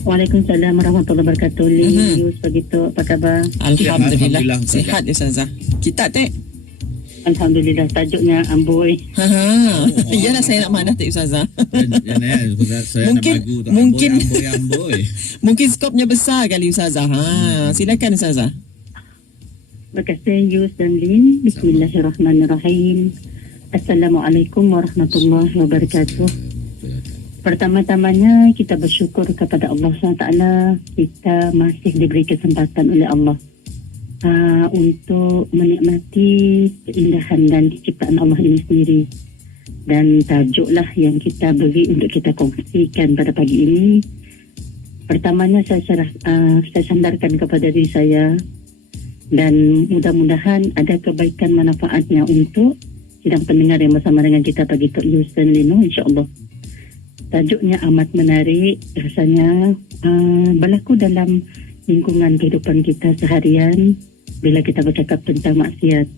Waalaikumsalam warahmatullahi wabarakatuh. Mhm. Yus, begitu, apa khabar? Alhamdulillah. Alhamdulillah, Ustazah. Sihat Ustazah. Kita Tek. Alhamdulillah, tajuknya amboi. Iyalah saya nak mana Tek Ustazah. Saya Mungkin- nak bagu tu. mungkin- Amboi. Mungkin skopnya besar kali Ustazah. Silakan Ustazah. Terima kasih Yus dan Lin. Bismillahirrahmanirrahim. Assalamualaikum warahmatullahi wabarakatuh. Pertama-tamanya kita bersyukur kepada Allah SWT. Kita masih diberi kesempatan oleh Allah untuk menikmati keindahan dan ciptaan Allah ini sendiri. Dan tajuklah yang kita beri untuk kita kongsikan pada pagi ini. Pertamanya saya sandarkan kepada diri saya, dan mudah-mudahan ada kebaikan manfaatnya untuk sidang pendengar yang bersama dengan kita pagi Tok Yus dan Lino, insyaAllah. Tajuknya amat menarik, rasanya berlaku dalam lingkungan kehidupan kita seharian bila kita bercakap tentang maksiat.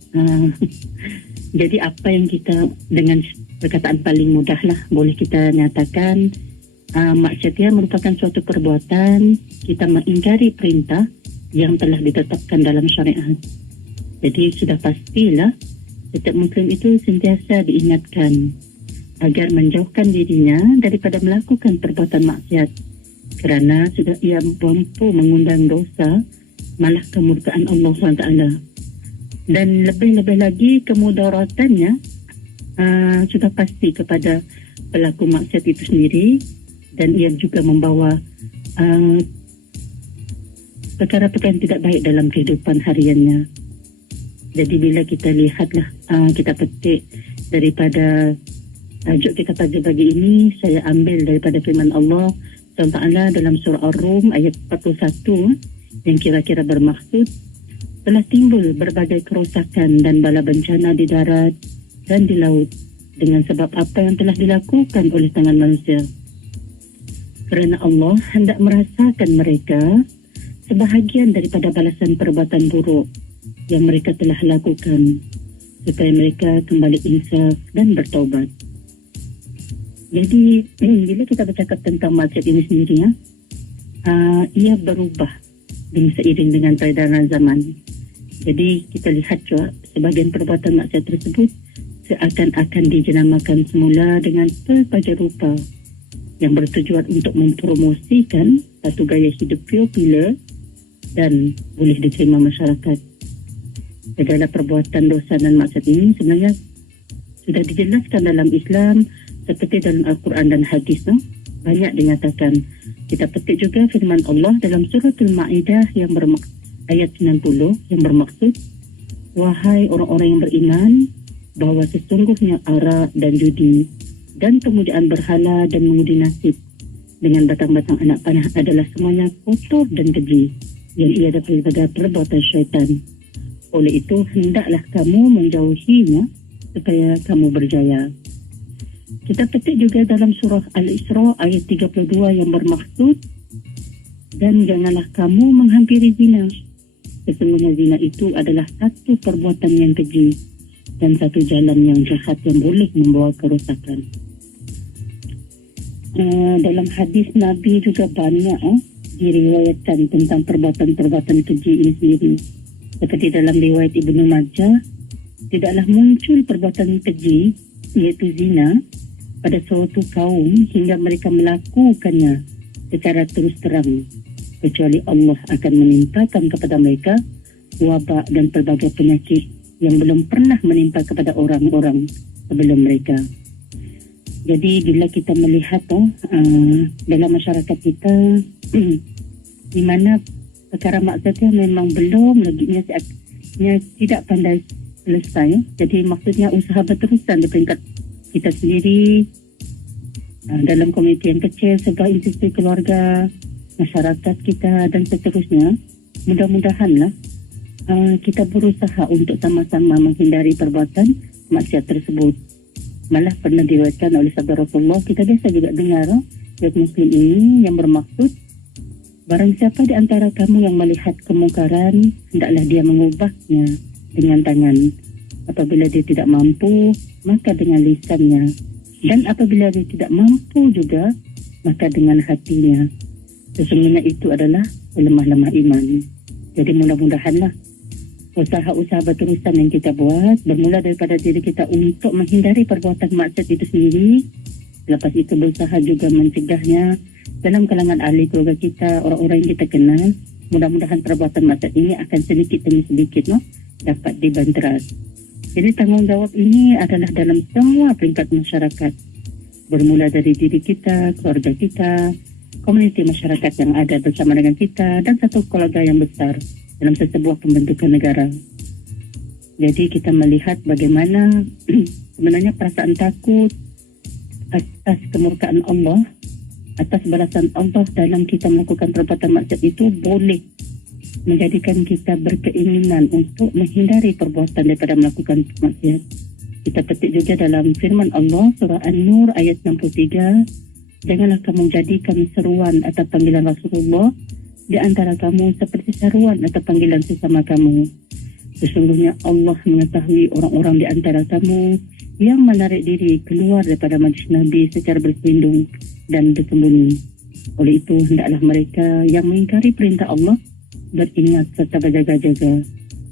Jadi apa yang kita dengan perkataan paling mudah lah boleh kita nyatakan, maksiat merupakan suatu perbuatan kita mengingkari perintah yang telah ditetapkan dalam syariat. Jadi sudah pastilah setiap Muslim itu sentiasa diingatkan agar menjauhkan dirinya daripada melakukan perbuatan maksiat, kerana sudah ia mampu mengundang dosa, malah kemurkaan Allah SWT. Dan lebih-lebih lagi kemudaratannya sudah pasti kepada pelaku maksiat itu sendiri, dan ia juga membawa perkara-perkara yang tidak baik dalam kehidupan hariannya. Jadi bila kita lihatlah, kita petik daripada tajuk kita pagi-pagi ini, saya ambil daripada firman Allah SWT dalam surah Ar-Rum ayat 41 yang kira-kira bermaksud, telah timbul berbagai kerosakan dan bala bencana di darat dan di laut dengan sebab apa yang telah dilakukan oleh tangan manusia. Kerana Allah hendak merasakan mereka sebahagian daripada balasan perbuatan buruk yang mereka telah lakukan, supaya mereka kembali insaf dan bertaubat. Jadi bila kita bercakap tentang maksiat ini sendiri, ia berubah seiring dengan peredaran zaman. Jadi kita lihat juga sebagian perbuatan maksiat tersebut seakan-akan dijenamakan semula dengan pelbagai rupa yang bertujuan untuk mempromosikan satu gaya hidup popular dan boleh diterima masyarakat. Segala perbuatan dosa dan maksiat ini sebenarnya sudah dijelaskan dalam Islam seperti dalam Al-Quran dan Hadis, banyak dinyatakan. Kita petik juga firman Allah dalam suratul Ma'idah yang ayat 90 yang bermaksud, wahai orang-orang yang beriman, bahawa sesungguhnya arak dan judi dan pemujaan berhala dan mengundi nasib dengan batang-batang anak panah adalah semuanya kotor dan keji yang ia daripada perbuatan syaitan. Oleh itu hendaklah kamu menjauhinya supaya kamu berjaya. Kita petik juga dalam surah Al-Isra ayat 32 yang bermaksud, dan janganlah kamu menghampiri zina. Sesungguhnya zina itu adalah satu perbuatan yang keji dan satu jalan yang jahat yang boleh membawa kerosakan. Dalam hadis Nabi juga banyak diriwayatkan tentang perbuatan-perbuatan keji ini sendiri. Seperti dalam riwayat Ibnu Majah, tidaklah muncul perbuatan keji iaitu zina pada suatu kaum hingga mereka melakukannya secara terus terang, kecuali Allah akan menimpakan kepada mereka wabak dan pelbagai penyakit yang belum pernah menimpa kepada orang-orang sebelum mereka. Jadi bila kita melihat dalam masyarakat kita di mana perkara maksiatnya memang belum lagi tidak pandai selesai. Jadi maksudnya usaha berterusan di peringkat kita sendiri, dalam komuniti yang kecil, sebuah institusi keluarga, masyarakat kita dan seterusnya. Mudah-mudahanlah kita berusaha untuk sama-sama menghindari perbuatan maksiat tersebut. Malah pernah diriwayatkan oleh sabda Rasulullah, kita biasa juga dengar ayat Muslim ini yang bermaksud, barang siapa di antara kamu yang melihat kemungkaran, hendaklah dia mengubahnya dengan tangan. Apabila dia tidak mampu, maka dengan lisannya. Dan apabila dia tidak mampu juga, maka dengan hatinya. Sesungguhnya itu adalah lemah-lemah iman. Jadi mudah-mudahanlah usaha-usaha berterusan yang kita buat bermula daripada diri kita untuk menghindari perbuatan maksiat itu sendiri. Lepas itu berusaha juga mencegahnya dalam kalangan ahli keluarga kita, orang-orang yang kita kenal. Mudah-mudahan perbuatan maksiat ini akan sedikit demi sedikit dapat dibanteras. Jadi tanggungjawab ini adalah dalam semua peringkat masyarakat. Bermula dari diri kita, keluarga kita, komuniti masyarakat yang ada bersama dengan kita, dan satu keluarga yang besar dalam sebuah pembentukan negara. Jadi kita melihat bagaimana sebenarnya perasaan takut atas kemurkaan Allah, atas balasan Allah dalam kita melakukan perbuatan maksiat itu boleh menjadikan kita berkeinginan untuk menghindari perbuatan daripada melakukan maksiat. Kita petik juga dalam firman Allah surah An-Nur ayat 63, janganlah kamu jadikan seruan atau panggilan Rasulullah di antara kamu seperti seruan atau panggilan sesama kamu. Sesungguhnya Allah mengetahui orang-orang di antara kamu yang menarik diri keluar daripada majlis Nabi secara berselindung dan bersembunyi. Oleh itu, hendaklah mereka yang mengingkari perintah Allah beringat serta berjaga-jaga.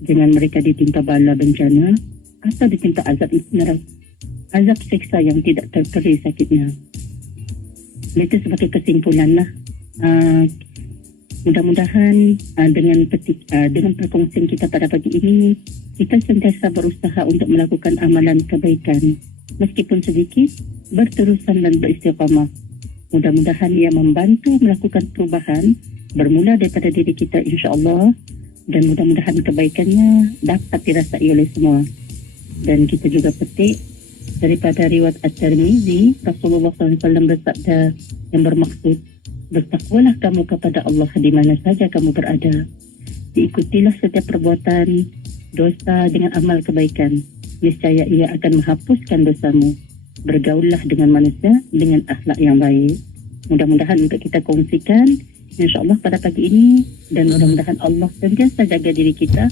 Jangan mereka ditimpa bala bencana atau ditimpa azab neraka, azab siksa yang tidak terkira sakitnya. Itu sebagai kesimpulanlah. Mudah-mudahan dengan perkongsian kita pada pagi ini, kita sentiasa berusaha untuk melakukan amalan kebaikan, meskipun sedikit, berterusan dan beristiqamah. Mudah-mudahan ia membantu melakukan perubahan bermula daripada diri kita insya-Allah, dan mudah-mudahan kebaikannya dapat dirasai oleh semua. Dan kita juga petik daripada riwayat At-Tirmizi, Rasulullah SAW bersabda yang bermaksud, bertakwalah kamu kepada Allah di mana saja kamu berada. Diikutilah setiap perbuatan dosa dengan amal kebaikan. Niscaya ia akan menghapuskan dosamu. Bergaullah dengan manusia dengan akhlak yang baik. Mudah-mudahan untuk kita kongsikan insya-Allah pada pagi ini, dan mudah-mudahan Allah sentiasa jaga diri kita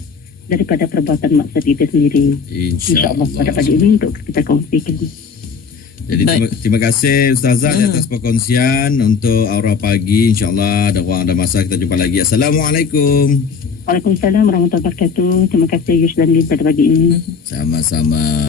daripada perbuatan maksiat itu sendiri. InsyaAllah pada pagi ini untuk kita kongsikan. Jadi terima kasih Ustazah di atas perkongsian untuk Aura Pagi. InsyaAllah ada ruang, ada masa kita jumpa lagi. Assalamualaikum. Waalaikumsalam warahmatullahi wabarakatuh. Terima kasih Yus dan Lin pada pagi ini. Sama-sama.